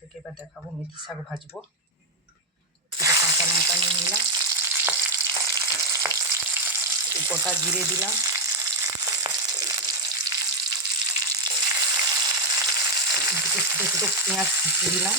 থেকে এবার দেখাবো মেথি শাক ভাজবো। কাঁচা লঙ্কা নিয়ে নিলাম, গোটা জিরে দিলাম, দুটো ছোটো ছোটো পেঁয়াজ কুচিয়ে দিলাম,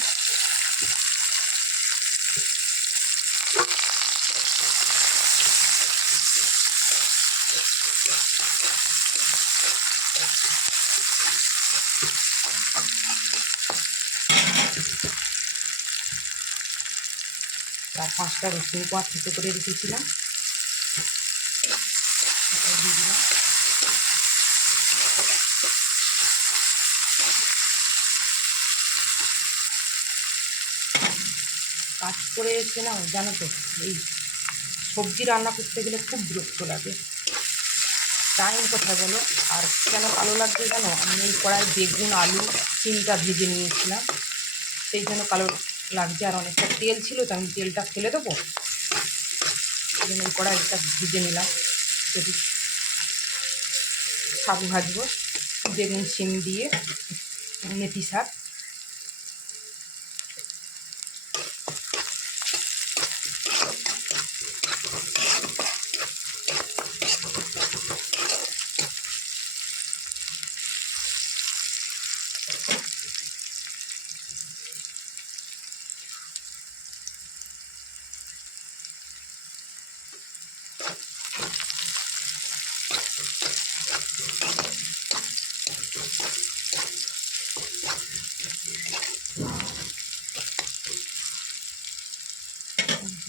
চার পাঁচটা রসুন কোয়া থেতো করে রেখেছিলাম দিয়ে দিলাম। কাজ করে এসে না জানো তো, এই সবজি রান্না করতে গেলে খুব বিরক্ত লাগে, টাইম কোথায় বলো। আর কেন ভালো লাগছে জানো, আমি এই কড়াই বেগুন আলু সিমটা ভেজে নিয়েছিলাম, সেই জন্য কালো লাগছে। আর অনেকটা তেল ছিল, তো আমি তেলটা ফেলে দেবো, সেই জন্য এই কড়াইটা ভেজে নিলাম। যদি শাক ভাজবো, বেগুন সিম দিয়ে মেথি শাক।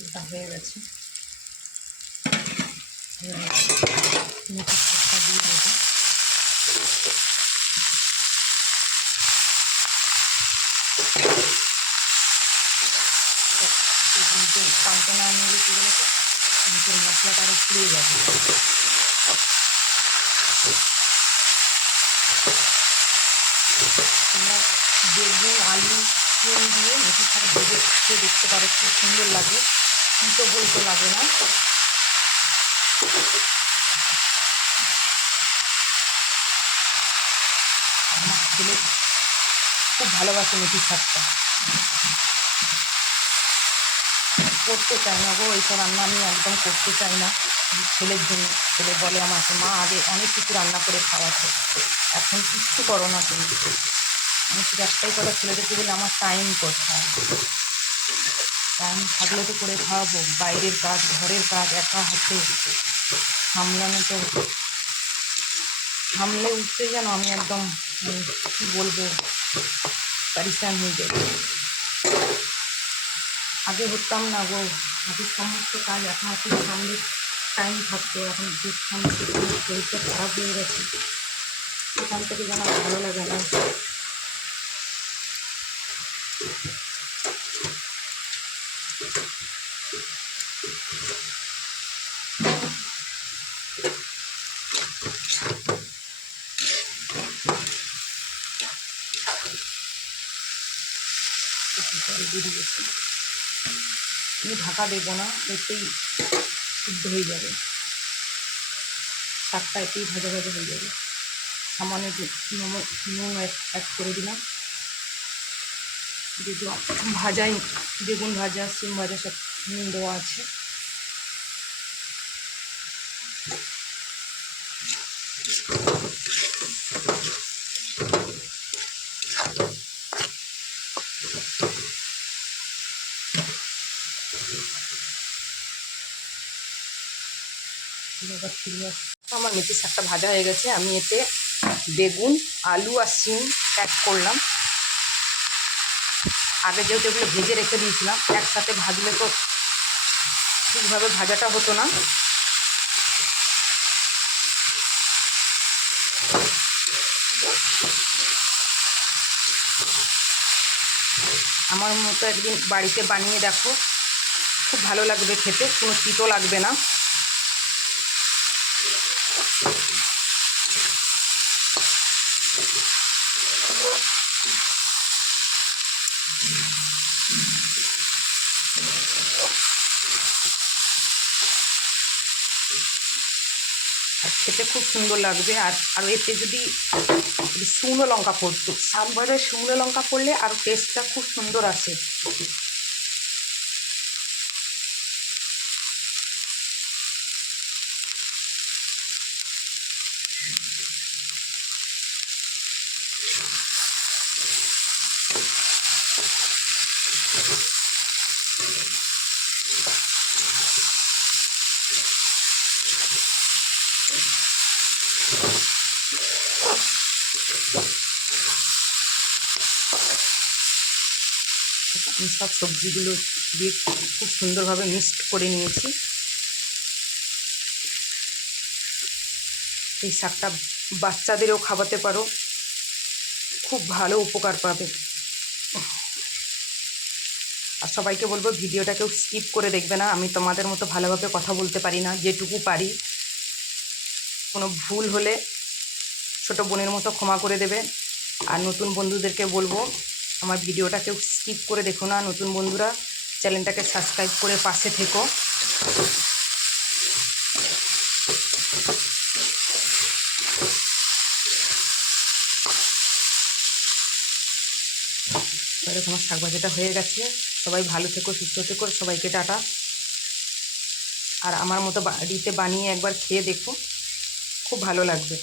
এটা হয়ে গেছে, মেথি শাকটা দিয়ে দেবো। পাল্টে না নিলে কী বলে তো, নিচের মশলাটা আরও পুড়ে যাবে। তোমরা বেগুন আলু সিম দিয়ে মেথি শাক ভেজে খেয়ে দেখতে পারো, খুব সুন্দর লাগে, তিতো বলতে লাগে না। আমার ছেলে খুব ভালোবাসে মেথি শাকটা, করতে চায় না গো এইসব রান্না, আমি একদম করতে চাই না ছেলের জন্য। ছেলে বলে আমাকে, মা আগে অনেক কিছু রান্না করে খাওয়াতো, এখন কিচ্ছু করো না তুমি। আমি শুধু একটাই কথা ছেলেদেরকে বলে, আমার টাইম কোথায়, টাইম থাকলে তো করে খাওয়াবো। বাইরের কাজ ঘরের কাজ একা হাতে সামলানো, তো সামলে উঠতে যেন আমি একদম কী বলবো, পরিশ্রম হয়ে যাই। আগে হতাম না গো, আগে সমস্ত কাজ একা হাতে সামলে টাইম থাকতো, এখন দেখতাম শরীরটা খারাপ হয়ে গেছে, এখান থেকে যেন ভালো লাগে না। আমি ঢাকা দেবো না, এতেই সিদ্ধ হয়ে যাবে, শাকটা এতেই ভাজা ভাজা হয়ে যাবে। সামান্য নুন অ্যাড করে দিলাম, যেহেতু ভাজাই বেগুন ভাজা সিম ভাজা সব নুন দেওয়া আছে। আমার মেথি শাকটা ভাজা হয়ে গেছে, আমি এতে বেগুন আলু আর সিম অ্যাড করলাম। আগে যেহেতু এগুলো ভেজে রেখে দিয়েছিলাম, একসাথে ভাজলে তো ঠিকভাবে ভাজাটা হতো না। আমার মতো একদিন বাড়িতে বানিয়ে দেখো, খুব ভালো লাগবে খেতে, কোনো তিতো লাগবে না। আর খেতে খেতে খুব সুন্দর লাগবে। আর এতে যদি শুকনো লঙ্কা পড়তো, শাক ভাজায় শুকনো লঙ্কা পড়লে আর টেস্টটা খুব সুন্দর আসে। আমি সব সবজিগুলো দিয়ে খুব সুন্দরভাবে মিক্সড করে নিয়েছি। এই শাকটা বাচ্চাদেরও খাওয়াতে পারো, খুব ভালো উপকার পাবে। আর সবাইকে বলবো ভিডিওটা কেউ স্কিপ করে দেখবে না। আমি তোমাদের মতো ভালোভাবে কথা বলতে পারি না, যেটুকু পারি। কোনো ভুল হলে ছোটো বোনের মতো ক্ষমা করে দেবে। আর নতুন বন্ধুদেরকে বলবো আমার ভিডিওটা কেউ স্কিপ করে দেখো না। নতুন বন্ধুরা চ্যানেলটাকে সাবস্ক্রাইব করে পাশে থেকো। তাহলে তোমার শাক ভাজাটা হয়ে গেছে। সবাই ভালো থেকো, সুস্থ থেকো, সবাইকে টাটা। আর আমার মতো বাড়িতে বানিয়ে একবার খেয়ে দেখো, খুব ভালো লাগবে।